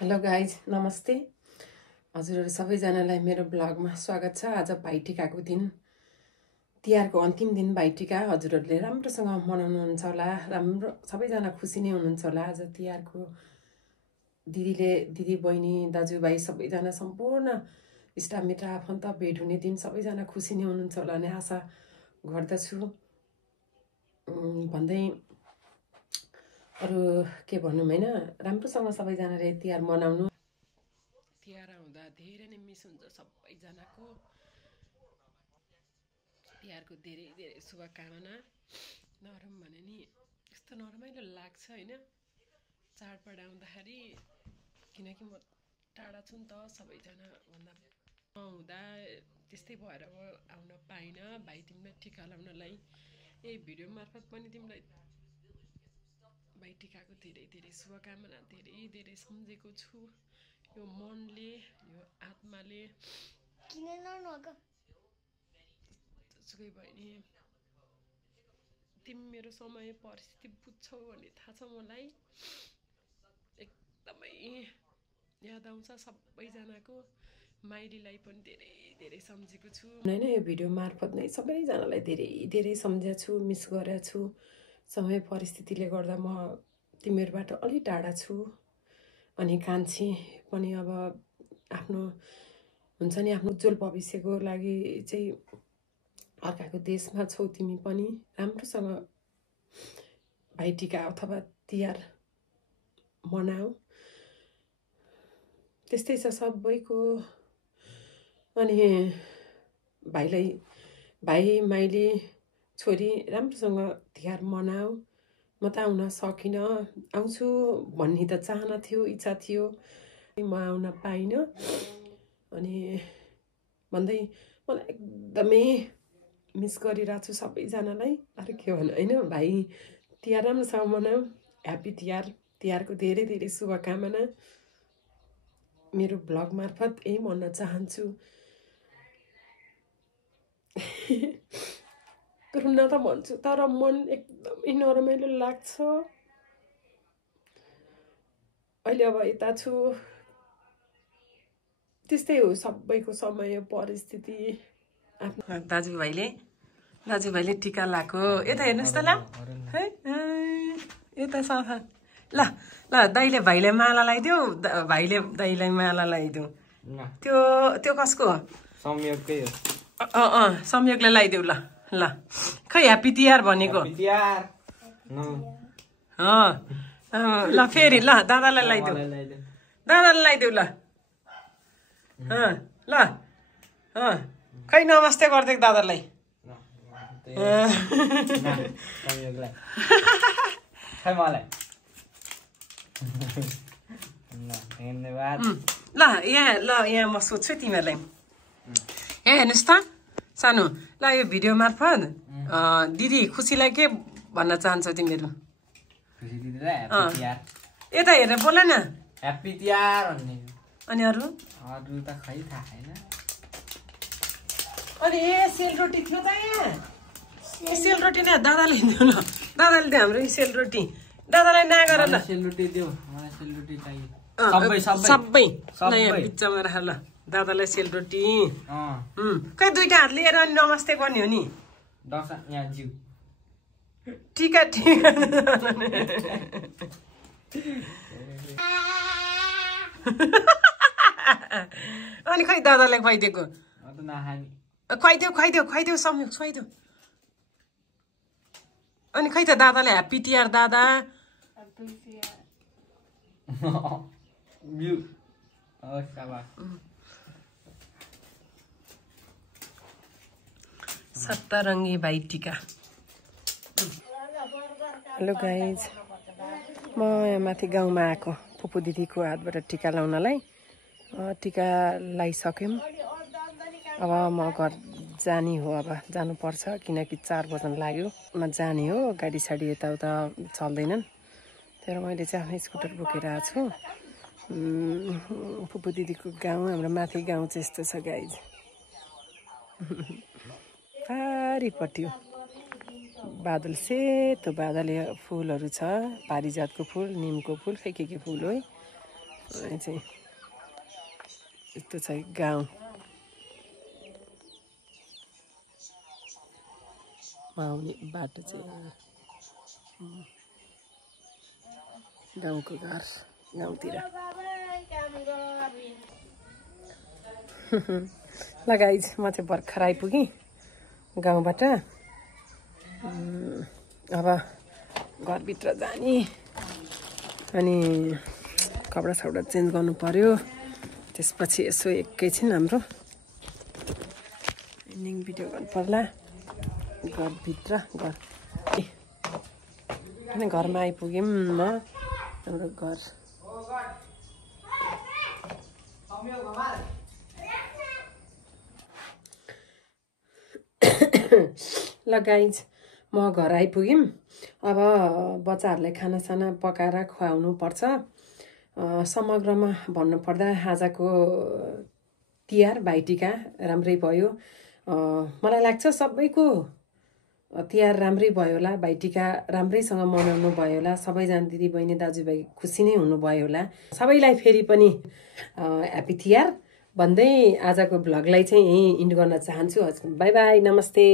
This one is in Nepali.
हेलो गाइज नमस्ते हजुरहरु सबैजनालाई मेरो ब्लगमा स्वागत छ। आज भाइटिकाको दिन, तिहारको अन्तिम दिन भाइटिका। हजुरहरुले राम्रोसँग मनाउनुहुन्छ होला, राम्रो सबैजना खुसी नै हुनुहुन्छ होला। आज तिहारको दिदी बहिनी दाजुभाइ सबैजना सम्पूर्ण इष्टमित्र आफन्त भेट हुने दिन, सबैजना खुसी नै हुनुहुन्छ होला भन्ने आशा गर्दछु। भन्दै अरु के भन्नु हैन, राम्रोसँग सबैजनाले तिहार मनाउनु। तिहार आउँदा धेरै नै मिस हुन्छ सबैजनाको। तिहारको धेरै धेरै शुभकामना। नरम भने नि यस्तो नरमाइलो लाग्छ हैन चाडपर्ड आउँदाखेरि, किनकि म टाढा छु नि त सबैजना भन्दा हुँदा त्यस्तै भएर आउन पाइनँ भाइ तिमीलाई टिका लाउनलाई। यही भिडियो मार्फत पनि तिमीलाई भाइ टिकाको धेरै धेरै शुभकामना धेरै धेरै सम्झेको छु। यो मनले, यो आत्माले। किन ननको सुकै भयो नि, तिमी मेरो समय परिस्थिति बुझ्छौ भन्ने थाहा छ मलाई। एकदमै याद आउँछ सबैजनाको। माइलीलाई पनि धेरै धेरै सम्झेको छु हैन। यो भिडियो मार्फत नै सबैजनालाई धेरै धेरै सम्झेको छु, मिस गरेको छु। समय परिस्थितिले गर्दा म तिमीहरूबाट अलि टाढा छु। अनि कान्छी पनि अब आफ्नो हुन्छ नि, आफ्नो उज्जवल भविष्यको लागि चाहिँ अर्काको देशमा छौ तिमी पनि। राम्रोसँग भाइटिका अथवा तिहार मनाऊ, त्यस्तै छ सबैको। अनि भाइ माइली छोरी राम्रोसँग तिहार मनाऊ। म त आउन सकिनँ, आउँछु भन्ने त चाहना थियो, इच्छा थियो, म आउन पाइनँ। अनि भन्दै मलाई एकदमै मिस गरिरहेको छु सबैजनालाई। अरू के भन्नु हैन, भाइ तिहार राम्रोसँग मनाऊ। ह्याप्पी तिहार, तिहारको धेरै धेरै शुभकामना मेरो ब्लग मार्फत यही भन्न चाहन्छु। रुन त भन्छु तर मन एकदमै नरमाइलो लाग्छ। अहिले अब यता छु, त्यस्तै हो सबैको समय परिस्थिति। आफ्नो दाजुभाइले टिका लाएको यता हेर्नुहोस् त ल है, यता सफा ल ल। दाइले भाइले माला लगाइदेऊ, भाइले दाइलाई माला लगाइदेऊ। त्यो कसको हो? संयोगकै हो। संयोगले लगाइदेऊ ल ल। खै ह्याप्पी तिहार भनेको ल। फेरि ल दादालाई लगाइदेऊ, दादालाई लगाइदेऊ ल ल। खै नमस्ते गरिदिएको दादालाई। ल यहाँ म सोध्छु तिमीहरूलाई। यहाँ हेर्नुहोस् त सानो, ल यो भिडियो मार्फत दिदी खुसीलाई के भन्न चाहन्छौ तिमीहरू? यता हेरेर बोल न, ह्याप्पी तिहार भन्ने। अनि अरू त खै थाहा छैन। अनि सेलरोटी थियो त यहाँ, सेलरोटी न दादाले दियो ल, दादाले दियो हाम्रो सेलरोटी। दादालाई नगर ल, सेलरोटी दियो, मलाई सेलरोटी चाहियो। सबै यहाँ बिचमा राख ल, दादालाई सेलरोटी। खै दुईटा हात लिएर अनि नमस्ते गर्ने हो नि। टिका टिका अनि खै दादालाई खुवाइदिएको, खुवाइदेऊ संयोग खुवाइदेऊ। अनि खै त दादाले ह्याप्पी तिहार दादा। सत्तरङ्गी भाइटिका। हेलो गाइज, म यहाँ माथि गाउँमा आएको फुपू दिदीको हातबाट टिका लाउनलाई। टिका लगाइसक्यौँ, अब म घर जाने हो। अब जानुपर्छ किनकि 4 बज्न लाग्यो। म जाने हो, गाडी साडी यताउता चल्दैनन्। तर मैले चाहिँ आफ्नो स्कुटर बोकेर आएको छु। फुपू दिदीको गाउँ हाम्रो माथि गाउँ चाहिँ यस्तो छ गाइज। पारिपट्टि बादल सेतो, बादल फुलहरू छ, पारिजातको फुल, निमको फुल, खै के फुल हो। चाहिँ यस्तो छ गाउँ आउने बाटो चाहिँ गाउँको घर गाउँतिर ल गाइज म चाहिँ भर्खर आइपुगेँ गाउँबाट अब घरभित्र जाने अनि कपडा सपडा चेन्ज गर्नु पर्यो त्यसपछि यसो एकैछिन हाम्रो इन्डिङ भिडियो गर्नु पर्ला घरभित्र घर अनि घरमा आइपुग्यौँ म हाम्रो घर ल गाइज म घर आइपुग्यौँ अब बच्चाहरूलाई खानासाना पकाएर खुवाउनु पर्छ समग्रमा भन्नुपर्दा आजको तिहार भाइटिका राम्रै भयो मलाई लाग्छ सबैको तिहार राम्रै भयो होला भाइटिका राम्रैसँग मनाउनु भयो होला सबैजना दिदीबहिनी दाजुभाइ खुसी नै हुनुभयो होला सबैलाई फेरि पनि ह्याप्पी तिहार भन्दै आजको भ्लगलाई चाहिँ यहीँ इन्ड गर्न चाहन्छु बाई बाई नमस्ते।